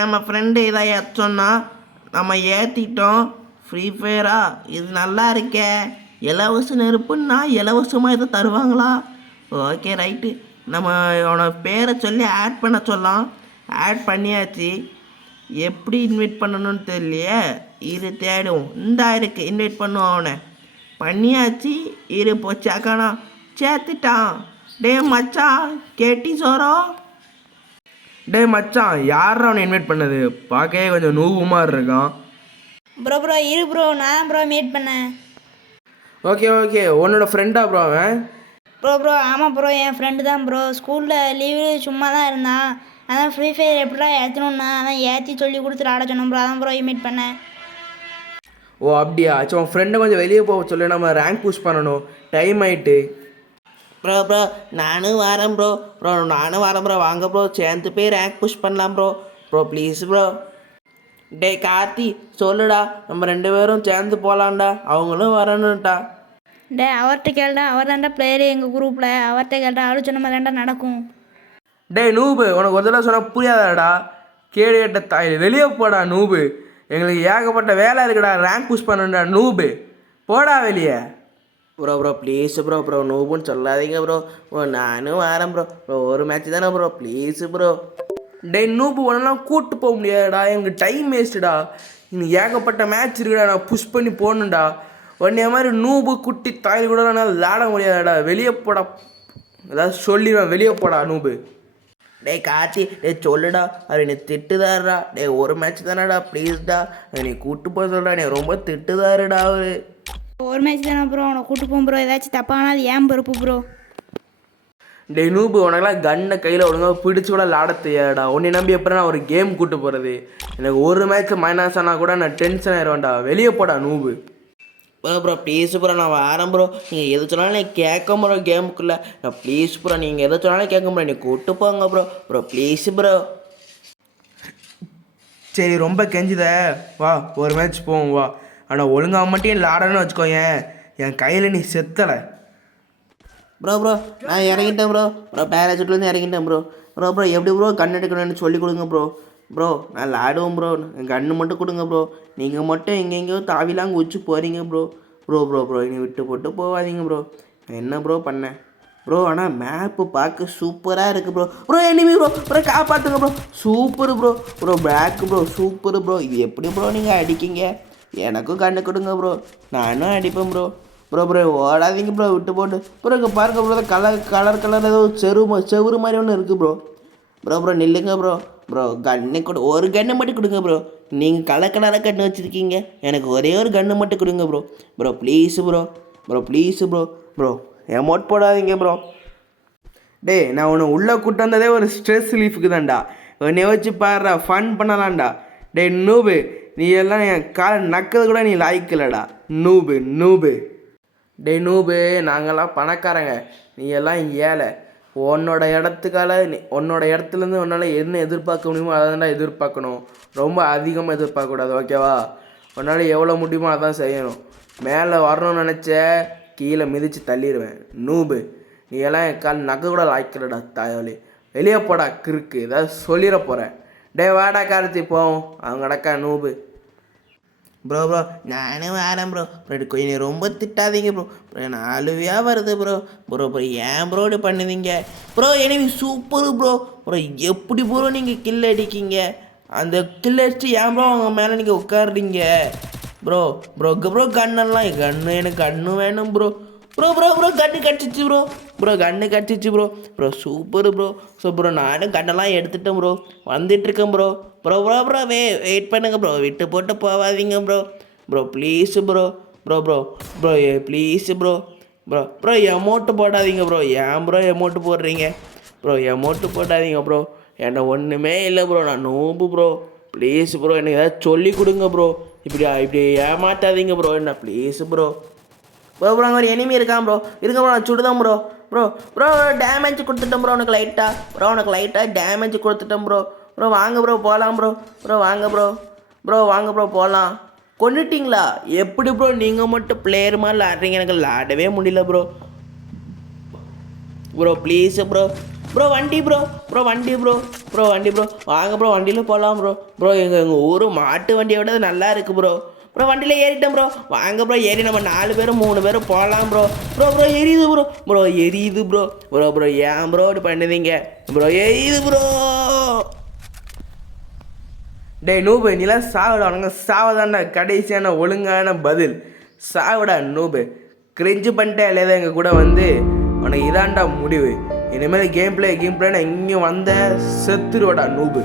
நம்ம ஃப்ரெண்டு இதை சொன்னால் நம்ம ஏற்றிட்டோம். ஃப்ரீ ஃபயரா இது நல்லா இருக்கே. இலவச நெருப்புன்னா இலவசமாக இதை தருவாங்களா? Okay right. நம்ம அவனை பேரை சொல்லி ஆட் பண்ண சொல்லலாம். ஆட் பண்ணியாச்சு. எப்படி இன்வைட் பண்ணணும்னு தெரியலையே. இரு தேடும். இந்தா இருக்கு, இன்வைட் பண்ணுவோம். அவனை பண்ணியாச்சு. இரு போச்சாக்கானா சேர்த்துட்டான். டே மச்சான் கேட்டி சோரோ. டே மச்சான், யார் அவனை இன்வைட் பண்ணது? பார்க்கவே கொஞ்சம் நூவு மாதிரி இருக்கான். ப்ரோ இரு ப்ரோ, நான் ப்ரோ மீட் பண்ணேன். ஓகே உன்னோட ஃப்ரெண்டா ப்ரோ அவன்? ப்ரோ ஆமாம் ப்ரோ, என் ஃப்ரெண்டு தான் ப்ரோ. ஸ்கூலில் லீவு சும்மா தான் இருந்தான். அதான் ஃப்ரீ ஃபயர் எப்படா ஏற்றணுன்னா அதான் ஏற்றி சொல்லி கொடுத்துட்டு ஆட சொன்னோம் ப்ரோ. அதான் ப்ரோ மீட் பண்ணேன். ஓ அப்படியா? சரி, உன் ஃப்ரெண்டை கொஞ்சம் வெளியே போக சொல்லி நம்ம ரேங்க் புஷ் பண்ணணும். டைம் ஆயிட்டு. ப்ரோ நானும் வரேன் ப்ரோ. வாங்க ப்ரோ, சேர்ந்து போய் ரேங்க் புஷ் பண்ணலாம் ப்ரோ ப்ளீஸ் ப்ரோ. டே கார்த்தி சொல்லுடா, நம்ம 2 பேரும் சேர்ந்து போகலான்டா. அவங்களும் வரணுன்ட்டா. டே அவர்கிட்ட கேள்டா, அவர் தான்டா பிளேயரு எங்கள் குரூப்பில். அவர்கிட்ட கேள்டா, ஆடு சொன்ன மாதிரி தான்டா நடக்கும். டே நூபு, உனக்கு ஒரு தடவை சொன்னால் புரியாதாடா? கேடு கேட்ட தாய், வெளியே போடா நூபு. எங்களுக்கு ஏகப்பட்ட வேலை இருக்குடா. ரேங்க் புஷ் பண்ணணுடா நூபு. போடா வெளியே. ப்ரோ ப்ளீஸ் ப்ரோ நோபுன்னு சொல்லாதீங்க ப்ரோ. நானும் வரேன் ப்ரோ. ஒரு மேட்ச் தானே ப்ரோ, ப்ளீஸ் ப்ரோ. டே நூபு, உடனெலாம் கூப்பிட்டு போக முடியாதுடா. எங்களுக்கு டைம் வேஸ்ட்டுடா. இன்னும் ஏகப்பட்ட மேட்ச் இருக்குடா. நான் புஷ் பண்ணி போகணுண்டா. உடனே மாதிரி நூபு குட்டி தாய் கூட நான் விளாட முடியாதுடா. வெளியே போடா. ஏதாவது சொல்லிடுவேன், வெளியே போடா நூபு. டே கார்த்தி, டே சொல்லுடா. அது நீ திட்டுதாருடா. டே ஒரு மேட்ச் தானடா, ப்ளீஸ்டா. நீ கூப்பிட்டு போக சொல்கிறா. நீ ரொம்ப திட்டுதாருடா அவரு. ஒரு மேட்ச் தானே ப்ரோ, அவனை கூட்டு போகும் ப்ரோ. ஏதாச்சும் தப்பானா அது ஏன் பொறுப்பு ப்ரோ. டே நூபு, உனக்கெல்லாம் கன்னை கையில் ஒழுங்காக பிடிச்சி கூட விளாட தெரியாதுடா. உன்னை நம்பி எப்போ நான் ஒரு கேம் கூப்பிட்டு போகிறது? எனக்கு ஒரு மேட்ச் மைனஸ் ஆனால் கூட நான் டென்ஷன் ஆயிடுவேன்டா. வெளியே போடா நூபு. ப்ரோ ப்ளீஸ் ப்ரோ, நான் வரேன் ப்ரோ. நீங்கள் எது சொன்னாலும் நீ கேட்க ப்ரோ கேமுக்குள்ளே. நான் ப்ளீஸ் ப்ரோ, நீங்கள் எது சொன்னாலும் கேட்க ப்ரோ. நீ கூப்பிட்டு போங்க ப்ரோ ப்ளீஸ் ப்ரோ. சரி, ரொம்ப கெஞ்சுத. வா, ஒரு மேட்ச் போவோம் வா. ஆனால் ஒழுங்காக மட்டும் விளாடன்னு வச்சுக்கோயேன். என் கையில் நீ செத்தலை. ப்ரோ நான் இறங்கிட்டேன் ப்ரோ. பேராசூட்லேருந்து இறங்கிட்டேன் ப்ரோ எப்படி ப்ரோ கண் எடுக்கணும்னு சொல்லி கொடுங்க ப்ரோ. நான் விளாடுவோம் ப்ரோ. கன்று மட்டும் கொடுங்க ப்ரோ. நீங்கள் மட்டும் எங்கெங்கேயோ தாவிலாம் குதிச்சு போகிறீங்க ப்ரோ. என்னை விட்டு போட்டு போகாதீங்க ப்ரோ. என்ன ப்ரோ பண்ணேன் ப்ரோ? ஆனால் மேப்பு பார்க்க சூப்பராக இருக்குது ப்ரோ. எனிமி ப்ரோ காப்பாற்றுங்க bro. Super bro back bro. Super bro. இது எப்படி ப்ரோ நீங்கள் அடிக்கீங்க? எனக்கும் கண்ணு கொடுங்க ப்ரோ. நானும் அடிப்பேன் ப்ரோ ஓடாதீங்க ப்ரோ, விட்டு போட்டு இங்கே பாருங்க ப்ரோ. கலர் ஏதோ செவுறு மாதிரி ஒன்று இருக்குது ப்ரோ நில்லுங்க ப்ரோ கன்று கொடு. ஒரு கன்று மட்டும் கொடுங்க ப்ரோ. நீங்கள் கலராக கன்று வச்சுருக்கீங்க. எனக்கு ஒரே ஒரு கன்று மட்டும் கொடுங்க ப்ரோ ப்ளீஸ் ப்ரோ. எமௌண்ட் போடாதீங்க ப்ரோ. டே, நான் உன்னை உள்ளே கூட்டு வந்ததே ஒரு ஸ்ட்ரெஸ் ரிலீஃபுக்கு தான்டா. உன்னை வச்சு பாடுறா, ஃபன் பண்ணலாம்டா. டே நூபு, நீ எல்லாம் என் காலை நக்கிறது கூட நீ லாய்க்கலடா. நூபு. டே நூபு, நாங்கள்லாம் பணக்காரங்க, நீ எல்லாம் ஏழை. உன்னோட இடத்துலேருந்து உன்னால் என்ன எதிர்பார்க்க முடியுமோ அதை தான்டா எதிர்பார்க்கணும். ரொம்ப அதிகமாக எதிர்பார்க்கக்கூடாது, ஓகேவா? உன்னால் எவ்வளோ முடியுமோ அதான் செய்யணும். மேலே வரணும்னு நினச்ச கீழே மிதித்து தள்ளிடுவேன் நூபு. நீ எல்லாம் என் கால் நகை கூட லாய்க்கலடா தாயோலி. வெளியே போடா கிறுக்கு, ஏதாவது சொல்லிட போகிறேன். டே வாடா கார்த்தி போவோம். அவங்க நடக்கா நூபு. ப்ரோ நானும் வரேன் ப்ரோ. கொஞ்சம் ரொம்ப திட்டாதீங்க ப்ரோ. அழுவியாக வருது ப்ரோ. ஏன் ப்ரோ இப்படி பண்ணுவீங்க ப்ரோ? Enemy super bro. எப்படி ப்ரோ நீங்கள் கில் அடிக்கீங்க? அந்த கில் அடிச்சு ஏன் ப்ரோ அவங்க மேலே நீங்கள் உட்காடுறீங்க ப்ரோ கண்ணெல்லாம் எனக்கு கண்ணு வேணும் ப்ரோ கண்ணு கடிச்சிச்சு ப்ரோ சூப்பர் ப்ரோ நானும் கண்ணெல்லாம் எடுத்துட்டேன் ப்ரோ. வந்துட்டுருக்கேன் ப்ரோ வெயிட் பண்ணுங்க ப்ரோ. விட்டு போட்டு போகாதீங்க bro please bro please bro amount போடாதீங்க ப்ரோ. ஏன் ப்ரோ எமௌண்ட்டு போடுறீங்க எமௌண்ட்டு போடாதீங்க ப்ரோ. என்ன ஒன்றுமே இல்லை ப்ரோ. நான் நோம்பு ப்ரோ. ப்ளீஸ் ப்ரோ, எனக்கு ஏதாவது சொல்லி கொடுங்க ப்ரோ. இப்படி ஏமாட்டாதீங்க ப்ரோ என்ன, ப்ளீஸ் ப்ரோ அங்கே ஒரு எனிமி இருக்கான் ப்ரோ. நான் சுடுதான் ப்ரோ டேமேஜ் கொடுத்துட்டேன் ப்ரோ. உனக்கு லைட்டாக டேமேஜ் கொடுத்துட்டேன் ப்ரோ வாங்க ப்ரோ போகலாம் வாங்க ப்ரோ போகலாம். கொண்டுட்டிங்களா? எப்படி ப்ரோ நீங்கள் மட்டும் பிளேயர் மாதிரி விளாட்றீங்க? எனக்கு விளாடவே முடியல ப்ரோ ப்ளீஸ் ப்ரோ வண்டி ப்ரோ ப்ரோ வண்டி ப்ரோ ப்ரோ வண்டி ப்ரோ வாங்க ப்ரோ வண்டியில் போகலாம் ப்ரோ ப்ரோ எங்கள் ஊர் மாட்டு வண்டியை விட நல்லா இருக்குது ப்ரோ ப்ரோ வண்டியில் ஏறிட்டேன் ப்ரோ வாங்க ப்ரோ ஏறி நம்ம 4 பேரும் 3 பேரும் போகலாம் ப்ரோ ப்ரோ ப்ரோ எரியுது ப்ரோ ப்ரோ எரியுது ப்ரோ ப்ரோ ப்ரோ ஏன் ப்ரோ இப்படி பண்ணுவீங்க ப்ரோ எரியுது ப்ரோ. டேய் நூபு நீலாம் சாவுடா, உனக்கு சாவதாண்டா கடைசியான ஒழுங்கான பதில். சாவுடா நூபு. கிரிஞ்சு பண்ணிட்டே இல்லையா எங்கள் கூட வந்து உனக்கு இதாண்டா முடிவு. இனிமேல் கேம் பிளேன்னு எங்கேயும் வந்த செத்துருவடா நூபு.